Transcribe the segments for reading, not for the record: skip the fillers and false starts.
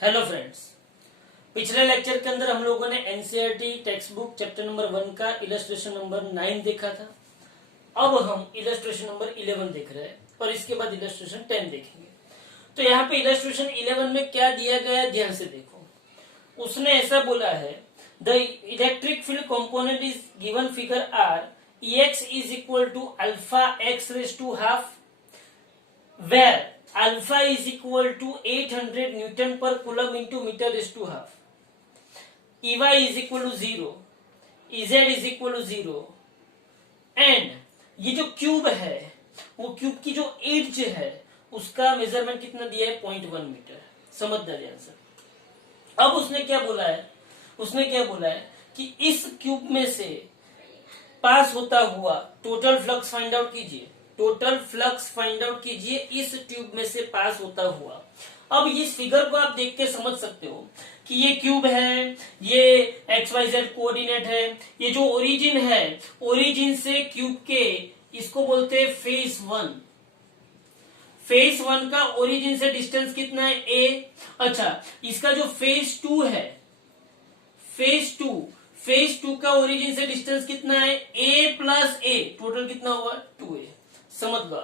Hello friends, पिछले lecture के अंदर हम लोगों ने NCERT text book chapter number 1 का इलस्ट्रेशन नंबर 9 देखा था। अब हम इलस्ट्रेशन नंबर 11 देख रहे हैं और इसके बाद इलस्ट्रेशन 10 देखेंगे। तो यहाँ पे इलस्ट्रेशन 11 में क्या दिया गया है, ध्यान से देखो। उसने ऐसा बोला है, the electric field component is given figure are Ex is equal to alpha x raised to half, where alpha is equal to 800 Newton per coulomb into meter raised to half. Ey is equal to 0, Ez is equal to 0, and ये जो cube है वो cube की जो as है उसका measurement कितना दिया है, 0.1 मीटर। समझना ध्यान से। अब उसने क्या बोला है कि इस क्यूब में से पास होता हुआ टोटल फ्लक्स फाइंड आउट कीजिए इस ट्यूब में से पास होता हुआ। अब इस फिगर को आप देख के समझ सकते हो कि ये क्यूब है, ये XYZ कोऑर्डिनेट है, ये जो ओरिजिन है, ओरिजिन से क्यूब के इसको बोलते हैं फेज 1। फेज 1 का ओरिजिन से डिस्टेंस कितना है, A। अच्छा, इसका जो फेज 2 है, फेज 2 का ओरिजिन से डिस्टेंस कितना है, A प्लस A, टोटल कितना हुआ, 2A। समझ लो।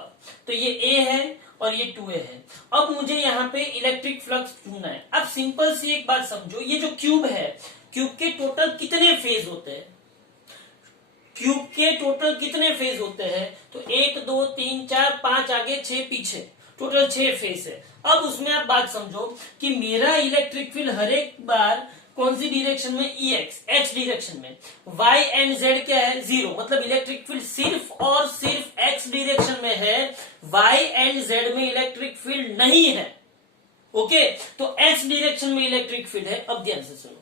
तो ये A है और ये 2A है। अब मुझे यहाँ पे इलेक्ट्रिक फ्लक्स ढूंढना है। अब सिंपल सी एक बात समझो, ये जो क्यूब है, क्यूब के टोटल कितने फेज होते हैं, तो 1 2 3 4 5 आगे 6 पीछे, टोटल 6 फेज है। अब उसमें आप बात समझो कि मेरा इलेक्ट्रिक फील्ड हर एक बार कौन सी डायरेक्शन में, एक्स डायरेक्शन में। y एंड z क्या है, 0, मतलब इलेक्ट्रिक फील्ड सिर्फ और सिर्फ x डायरेक्शन में है, y एंड z में इलेक्ट्रिक फील्ड नहीं है। ओके, तो x डायरेक्शन में इलेक्ट्रिक फील्ड है। अब ध्यान से सुनो,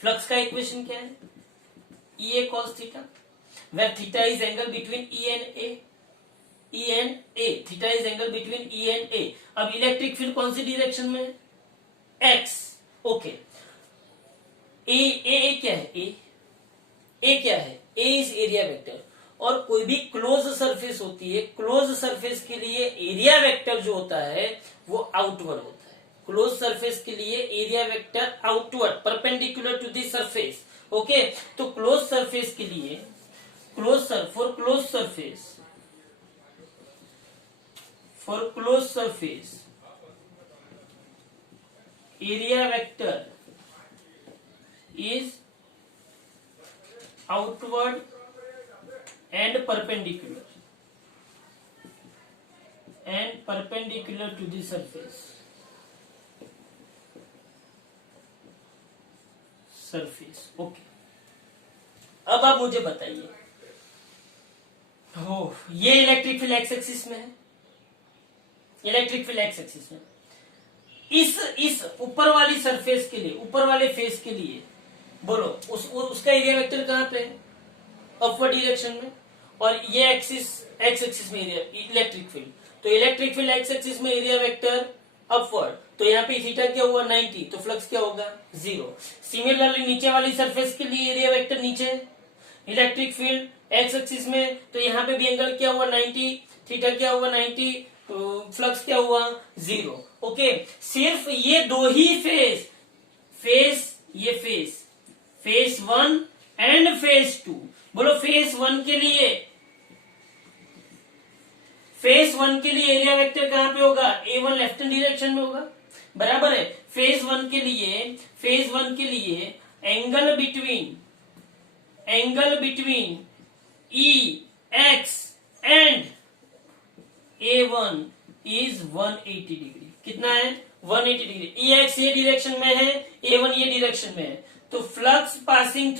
फ्लक्स का इक्वेशन क्या है, E a cos theta, where theta is angle between E and A, theta is angle between E and A। अब इलेक्ट्रिक फील्ड कौन सी डायरेक्शन में है, x। ओके, ए क्या है, ए क्या है, ए इज एरिया वेक्टर। और कोई भी क्लोज सरफेस होती है, क्लोज सरफेस के लिए एरिया वेक्टर जो होता है वो आउटवर्ड होता है। क्लोज सरफेस के लिए area vector outward, perpendicular to the surface. Okay, तो क्लोज सरफेस के लिए for close surface area vector is outward and perpendicular to the surface। ओके, अब आप मुझे बताइए, ये इलेक्ट्रिक फील्ड एक्स एक्सिस में है, इस ऊपर वाली सरफेस के लिए, ऊपर वाले फेस के लिए बोलो उसका एरिया वेक्टर कहां पे है, अपवर्ड डायरेक्शन में। और ये एक्स एक्सिस में एरिया इलेक्ट्रिक फील्ड, तो इलेक्ट्रिक फील्ड एक्स एक्सिस में एरिया वेक्टर अपवर्ड, तो यहाँ पे थीटा क्या हुआ, 90, तो फ्लक्स क्या होगा, 0। सिमिलरली नीचे वाली सरफेस के लिए एरिया वेक्टर नीचे, इलेक्ट्रिक फील्ड एक्स एक्सिस में, तो यहाँ पे भी एंगल क्या हुआ, 90, थीटा क्या हुआ, 90, तो फ्लक्स क्या हुआ, 0। ओके, सिर्फ ये दो ही फेज 1 एंड फेज 2। बोलो फेज 1 के लिए एरिया वेक्टर कहां पे होगा, A1 लेफ्ट हैंड डायरेक्शन में होगा, बराबर है। फेज 1 के लिए angle between EX and A1 is 180 degree. कितना है, 180 डिग्री। EX ये डायरेक्शन में है, A1 ये डायरेक्शन में है, तो flux passing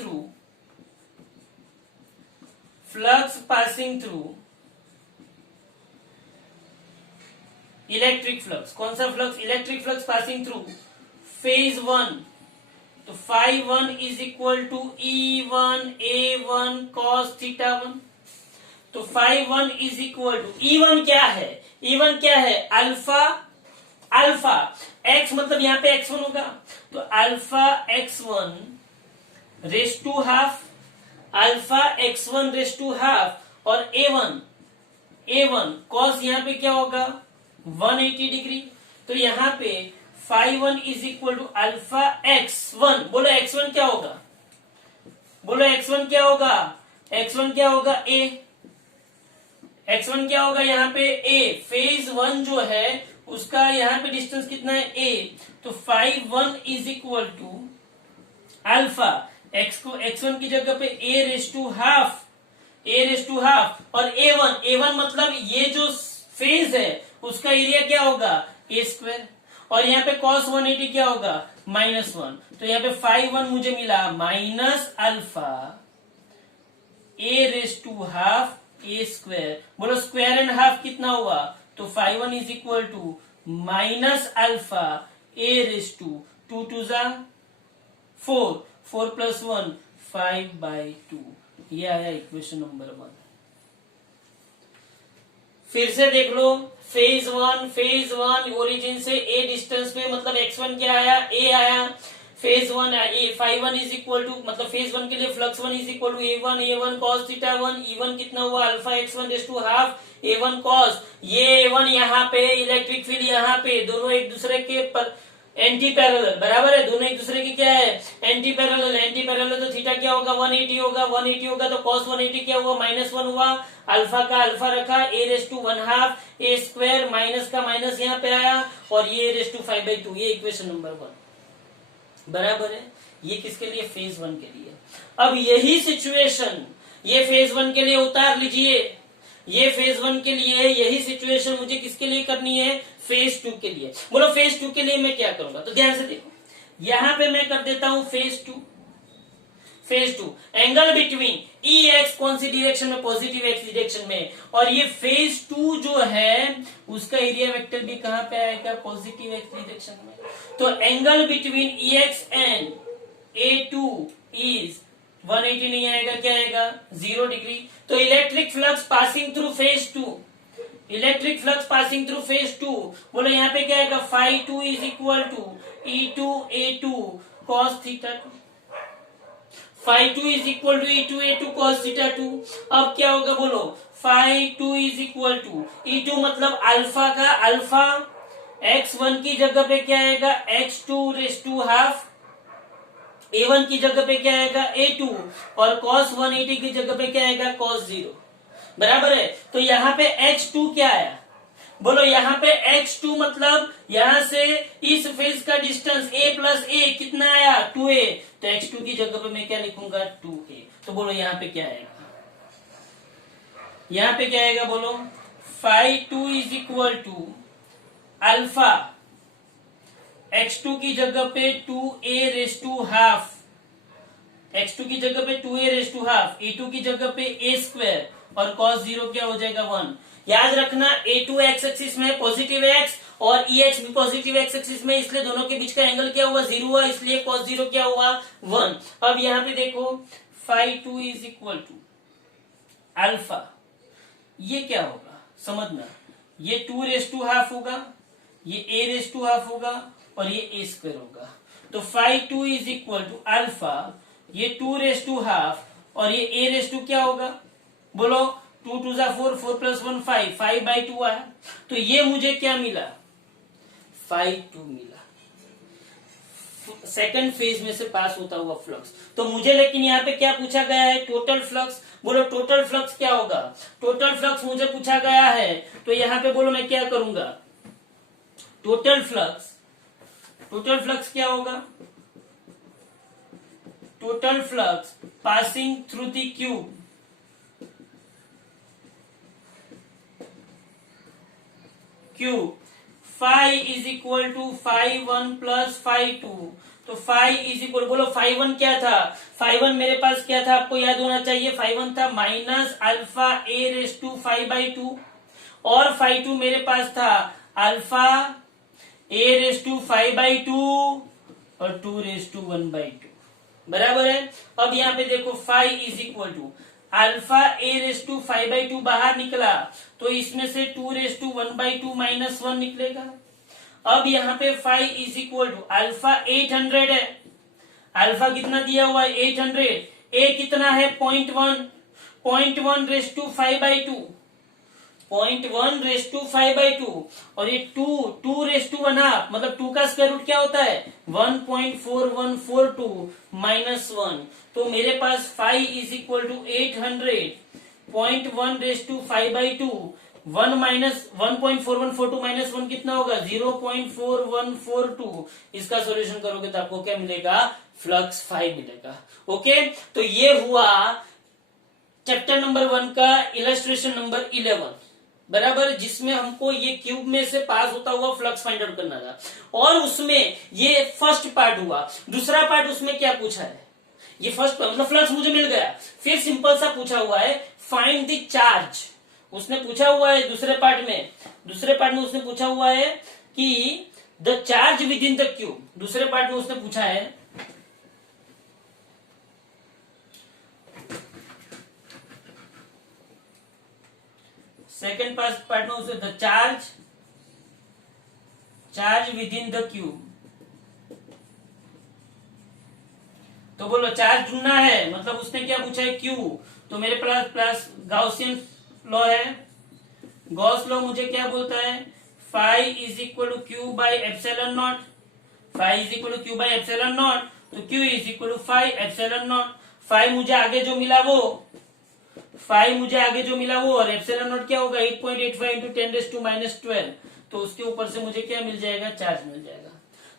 through electric flux, कौन सा flux, electric flux passing through face 1, तो phi 1 is equal to E1 A1 cos theta 1। तो phi 1 is equal to E1 क्या है, अल्फा x, मतलब यहाँ पे x1 होगा, तो alpha x1 raise to half, और A1 cos यहाँ पे क्या होगा, 180 डिग्री। तो यहाँ पे phi1 is equal to alpha x1। बोलो x1 क्या होगा, बोलो x1 क्या होगा, x1 क्या होगा a, x1 क्या होगा यहाँ पे a, फेज 1 जो है उसका यहाँ पे डिस्टेंस कितना है a, तो phi1 is equal to alpha x1 की जगह पे a रेस टू हाफ, और a1 मतलब ये जो फेज है उसका एरिया क्या होगा a स्क्वायर, और यहाँ पे cos 180 क्या होगा -1, तो यहाँ पे phi1 मुझे मिला minus alpha a raise to half a square. बोलो स्क्वायर एंड हाफ कितना हुआ, तो phi1 is equal to minus alpha a raise to 2 2 जा 4, 4 + 1 5/2। ये आया इक्वेशन नंबर 1। फिर से देख लो, फेज वन ओरिजिन से a डिस्टेंस पे, मतलब x1 क्या आया a आया, face 1 phi1 is equal to, मतलब फेज 1 के लिए flux 1 is equal to a1 cos theta 1, E1 कितना हुआ alpha x1 raise to half a1 cos, ये a1 यहाँ पे, इलेक्ट्रिक फील्ड यहाँ पे, दोनों एक दूसरे के पर एंटी पैरेलल, बराबर है, दोनों एक दूसरे की क्या है एंटी पैरेलल, तो थीटा क्या होगा 180 होगा, तो cos 180 क्या हुआ -1 हुआ, अल्फा का अल्फा रखा, a raise to 1/2 a square, minus का माइनस यहाँ पे आया, और ये रेस टू 5/2, ये इक्वेशन नंबर 1 बराबर है। ये किसके लिए, फेज 1 के लिए। अब यही सिचुएशन ये फेज 1 के लिए उतार लीजिए, ये फेज 1 के लिए, यही सिचुएशन मुझे किसके लिए करनी है, फेज 2 के लिए। बोलो फेज 2 के लिए मैं क्या करूंगा, तो ध्यान से देखो, यहां पे मैं कर देता हूं फेज 2 एंगल बिटवीन EX कौन सी डायरेक्शन में, पॉजिटिव एक्स डायरेक्शन में, और ये फेज 2 जो है उसका एरिया वेक्टर भी कहां पे आएगा, पॉजिटिव एक्स डायरेक्शन में। तो angle between EX and A2 is 180 नहीं आएगा, क्या आएगा 0 डिग्री। तो electric flux passing through face 2, बोलो यहाँ पे क्या आएगा, phi2 is equal to E2A2 cos theta 2, phi2 is equal to E2A2 cos theta 2। अब क्या होगा, बोलो phi2 is equal to E2 मतलब अल्फा का अल्फा, x1 की जगह पे क्या आएगा x2 race to half, a1 की जगह पे क्या आएगा a2, और cos 180 की जगह पे क्या आएगा cos 0, बराबर है। तो यहाँ पे x2 क्या आया, बोलो यहाँ पे x2 मतलब यहाँ से इस फेज का डिस्टेंस a + a कितना आया 2a, तो x2 की जगह पे मैं क्या लिखूंगा 2a। तो बोलो यहाँ पे क्या आएगा, यहाँ पे क्या आएगा, बोलो phi2 is equal to alpha x2 की जगह पे 2a race to half, x2 की जगह पे 2a race to half, a2 की जगह पे a स्क्वायर, और cos 0 क्या हो जाएगा 1। याद रखना A2 एक्स एक्सिस में पॉजिटिव x और EX भी पॉजिटिव एक्स एक्सिस में, इसलिए दोनों के बीच का एंगल क्या हुआ 0 हुआ, इसलिए cos 0 क्या हुआ 1। अब यहाँ पे देखो phi2 is equal to alpha, ये क्या होगा समझना, ये 2 रेस टू हाफ होगा, ये a रेस टू हाफ होगा, और ये a स्क्वायर होगा। तो phi2 is equal to alpha, ये 2 रेस टू हाफ, और ये a रेस टू क्या होगा, बोलो 2 2 जा 4, 4 + 1 5, 5/2 आया। तो ये मुझे क्या मिला, phi2 मिला, सेकंड फेज में से पास होता हुआ फ्लक्स। तो मुझे लेकिन यहाँ पे क्या पूछा गया है, टोटल फ्लक्स। बोलो टोटल फ्लक्स क्या होगा, टोटल फ्लक्स मुझे पूछा गया है, तो यहाँ पे बोलो मैं क्या करूंगा, टोटल फ्लक्स क्या होगा, total flux passing through the cube, phi is equal to phi1 + phi2। तो phi इज इक्वल, बोलो phi1 क्या था, phi1 मेरे पास क्या था, आपको याद होना चाहिए, phi1 था minus alpha a raise to 5/2, और phi2 मेरे पास था अल्फा a रेस टू 5/2 और 2 रेस टू 1/2, बराबर है। अब यहाँ पे देखो phi is equal to alpha a raise to 5/2 बाहर निकला, तो इसमें से 2 रेस टू 1/2 -1 निकलेगा। अब यहाँ पे phi is equal to alpha 800 है, अल्फा कितना दिया हुआ है 800, a कितना है 0.1 रेस टू 5/2, 0.1/5/2 और ये 2 2/1/2 मतलब 2 का स्क्वायर रूट क्या होता है 1.4142 -1। तो मेरे पास 5 is equal to 800 0.1/5/2 1 minus 1.4142 minus 1 कितना होगा 0.4142। इसका सॉल्यूशन करोगे तो आपको क्या मिलेगा फ्लक्स 5 मिलेगा। ओके, तो ये हुआ चैप्टर नंबर 1 का इलस्ट्रेशन नंबर 11 बराबर, जिसमें हमको ये क्यूब में से पास होता हुआ फ्लक्स फाइंड आउट करना था। और उसमें ये फर्स्ट पार्ट हुआ। दूसरा पार्ट उसमें क्या पूछा है, ये फर्स्ट मतलब फ्लक्स मुझे मिल गया, फिर सिंपल सा पूछा हुआ है फाइंड द चार्ज। उसने पूछा हुआ है दूसरे पार्ट में उसने पूछा हुआ है कि the charge with in the cube. दूसरे पार्ट में उसने पूछा है सेकेंड पार्ट में उसने the charge with in the cube. तो बोलो चार्ज ढूंढना है, मतलब उसने क्या पूछा है क्यू। तो मेरे पास प्लस गाउसियन लॉ है। गॉस लॉ मुझे क्या बोलता है phi is equal to Q by epsilon not. Phi is equal to Q by epsilon not, तो Q is equal to phi epsilon not. Phi मुझे आगे जो मिला वो और एप्सिलॉन नॉट क्या होगा 8.85 इंटू 10⁻⁻12। तो उसके ऊपर से मुझे क्या मिल जाएगा चार्ज मिल जाएगा।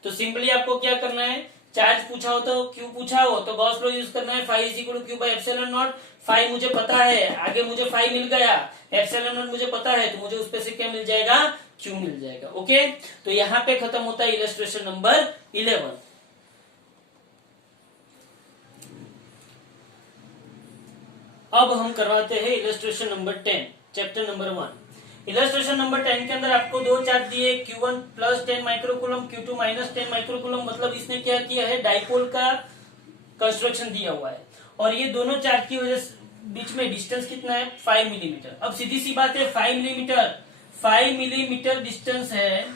तो सिंपली आपको क्या करना है, चार्ज पूछा हो तो क्यू पूछा हो तो गॉस लॉ यूज करना है। Phi is equal to Q by epsilon not. Phi मुझे पता है, आगे मुझे फाई मिल गया, एप्सिलॉन नॉट मुझे पता है, तो मुझे उस पे से क्या मिल जाएगा क्यू मिल जाएगा। ओके, तो यहाँ पे खत्म होता है इलस्ट्रेशन नंबर 11। अब हम करवाते हैं illustration number 10 chapter number 1। Illustration number 10 के अंदर आपको दो चार्ज दिए, Q1 plus 10 microcoulomb, Q2 minus 10 microcoulomb. मतलब इसने क्या किया है डाइपोल का कंस्ट्रक्शन दिया हुआ है और ये दोनों चार्ज की वजह से बीच में डिस्टेंस कितना है 5 मिलीमीटर। अब सीधी सी बात है 5 मिलीमीटर डिस्टेंस है,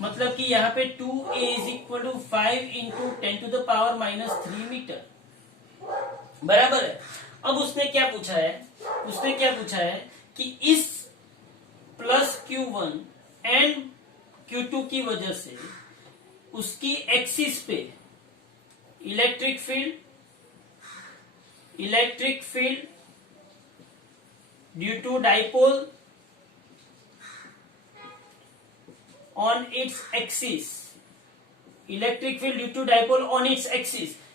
मतलब कि यहाँ पे 2a is equal to 5 into 10⁻³ metre बराबर है। अब उसने क्या पूछा है कि इस प्लस Q1 एंड Q2 की वजह से उसकी एक्सिस पे electric field due to dipole on its axis, electric field due to dipole on its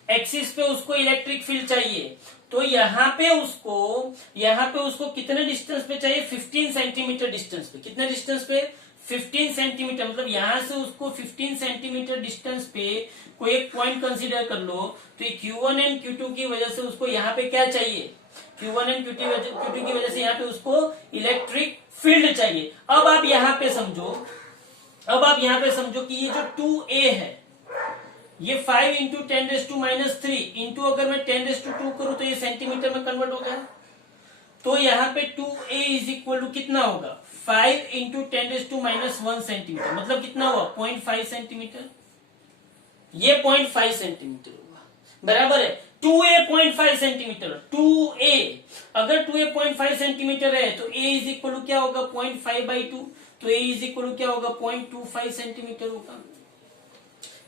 axis पे उसको इलेक्ट्रिक फील्ड चाहिए। तो यहाँ पे उसको कितने डिस्टेंस पे चाहिए 15 सेंटीमीटर डिस्टेंस पे। कितने डिस्टेंस पे 15 सेंटीमीटर, मतलब यहां से उसको 15 सेंटीमीटर डिस्टेंस पे कोई एक पॉइंट कंसीडर कर लो। तो Q1 एंड Q2 की वजह से उसको यहाँ पे क्या चाहिए, Q1 एंड Q2 की वजह से यहाँ पे उसको इलेक्ट्रिक फील्ड चाहिए। अब आप यहाँ पे समझो कि ये जो 2a है ये 5 इंटू 10⁻³ इंटू अगर मैं 10⁻² करूं तो ये सेंटीमीटर में कन्वर्ट हो गया। तो यहाँ पे 2a इज इक्वल टू कितना होगा 5 इंटू 10⁻⁻1 सेंटीमीटर, मतलब कितना हुआ 0.5 सेंटीमीटर। ये 0.5 सेंटीमीटर होगा बराबर है। 2a 0.5 सेंटीमीटर, 2a अगर 2a 0.5 सेंटीमीटर है तो a इज इक्वल टू क्या होगा 0.5/2, तो a इज इक्वल टू क्या होगा 0.25 सेंटीमीटर होगा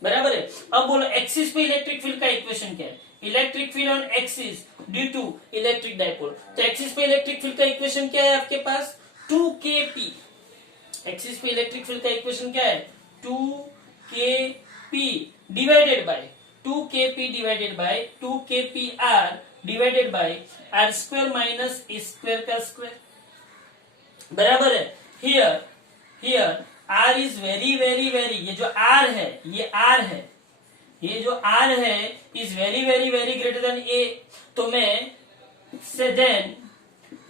बराबर है। अब बोलो एक्सिस पे इलेक्ट्रिक फील्ड का इक्वेशन क्या है, electric field on axis due to electric dipole. तो एक्सिस पे इलेक्ट्रिक फील्ड का इक्वेशन क्या है आपके पास 2kp। एक्सिस पे इलेक्ट्रिक फील्ड का इक्वेशन क्या है 2kp divided by 2kpr divided by r square minus square का स्क्वायर बराबर है। Here R is very very very, ये जो R है is very very very greater than A। तो मैं से then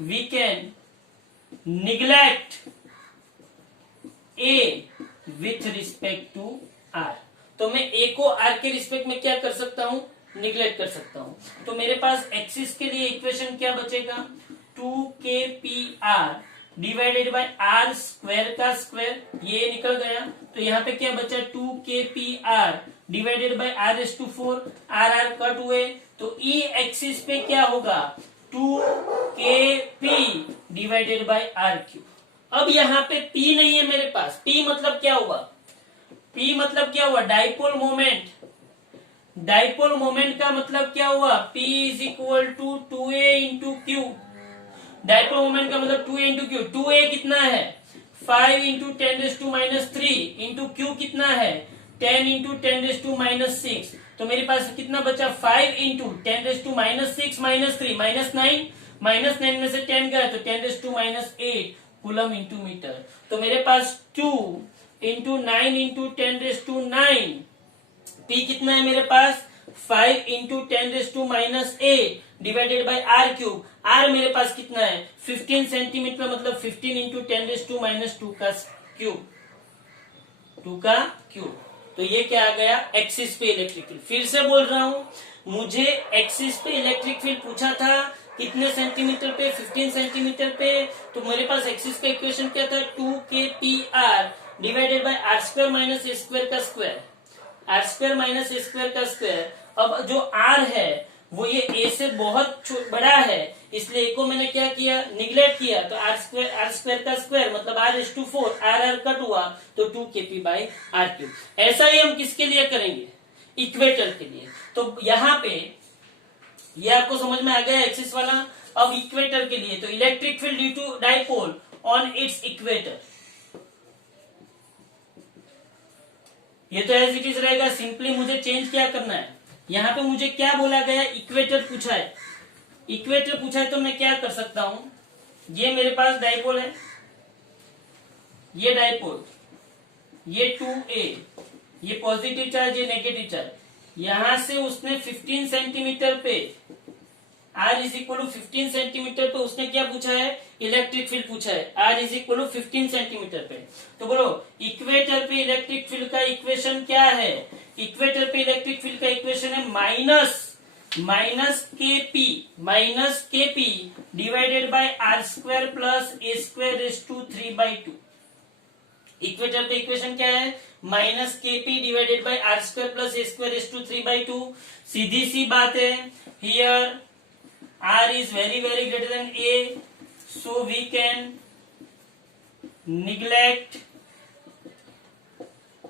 we can neglect A with respect to R। तो मैं A को R के रिस्पेक्ट में क्या कर सकता हूं निग्लेक्ट कर सकता हूं। तो मेरे पास एक्सिस के लिए इक्वेशन क्या बचेगा 2kpr divided by r square का स्क्वायर, ये निकल गया। तो यहाँ पे क्या बचा 2kpr divided bye r⁴, r cut हुए तो e एक्सिस पे क्या होगा 2kp divided by r cube. अब यहाँ पे P नहीं है मेरे पास। P मतलब क्या हुआ? P मतलब क्या हुआ? Dipole moment. डाइपोल मोमेंट का मतलब क्या हुआ? P is equal to 2a into Q. Dipole moment का मतलब 2a इंटू क्यू। 2a कितना है? 5 इंटू 10⁻³ इंटू क्यू कितना है? 10 इंटू 10⁻⁻6। तो मेरे पास कितना बचा? 5 इंटू 10⁻⁻6 माइनस 3 -9। -9 में से 10 गया तो 10⁻⁸ कूलम इंटू मीटर। तो मेरे पास 2 इंटू 9 इंटू 10⁻⁹ P कितना है मेरे पास? 5 into 10⁻⁸ divided by r³ r मेरे पास कितना है? 15 सेंटीमीटर, मतलब 15 इंटू 10⁻² का क्यूब। 2 का क्यूब। तो ये क्या आ गया? एक्सिस पे इलेक्ट्रिक फील्ड। फिर से बोल रहा हूं, मुझे एक्सिस पे इलेक्ट्रिक फील्ड पूछा था कितने सेंटीमीटर पे? 15 सेंटीमीटर पे। तो मेरे पास एक्सिस का इक्वेशन क्या था? 2kpr divided by r² minus a² का स्क्वायर। r² माइनस a² का स्क्वायर। अब जो r है वो ये a से बहुत बड़ा है, इसलिए a को मैंने क्या किया? निगलेक्ट किया। तो r² का स्क्वायर मतलब r/4। r कट हुआ तो 2kp/r³। ऐसा ही हम किसके लिए करेंगे? इक्वेटर के लिए। तो यहाँ पे ये आपको समझ में आ गया एक्सिस वाला। अब इक्वेटर के लिए, तो electric field due to dipole on its equator, ये तो एज इट इज रहेगा। सिंपली मुझे चेंज क्या करना है? यहाँ पे मुझे क्या बोला गया? इक्वेटर पूछा है। इक्वेटर पूछा है तो मैं क्या कर सकता हूं? ये मेरे पास डाइपोल है, ये डाइपोल, ये 2a, ये पॉजिटिव चार्ज, ये नेगेटिव चार्ज। यहां से उसने 15 सेंटीमीटर पे r is equal to 15 centimetre पे उसने क्या पूछा है? इलेक्ट्रिक फील्ड पूछा है। r is equal to 15 centimetre पे। तो बोलो इक्वेटर पे इलेक्ट्रिक फील्ड का इक्वेशन क्या है? इक्वेटर पे इलेक्ट्रिक फील्ड का इक्वेशन है minus kp divided by r² plus a²⁵/2। Equator पे इक्वेशन क्या है? Minus kp divided by r² plus a²⁵/2। सीधी सी बात है। Here r is very greater than a, so we can neglect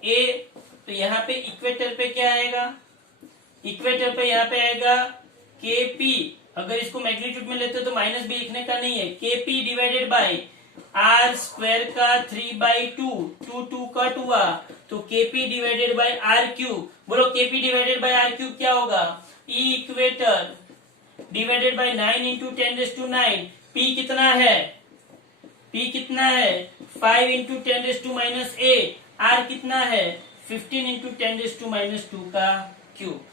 a। तो यहाँ पे इक्वेटर पे क्या आएगा? इक्वेटर पे यहाँ पे आएगा kp। अगर इसको मैग्नीट्यूड में लेते हो तो माइनस भी लिखने का नहीं है। kp डिवाइडेड बाय r² का 3/2। 2 कट हुआ तो kp डिवाइडेड बाय r³। बोलो kp डिवाइडेड बाय r³ क्या होगा? E equator divided by 9 into 10⁻⁹। P कितना है? P कितना है? 5 इंटू 10⁻⁸। R कितना है? 15 इंटू 10⁻² का क्यूब।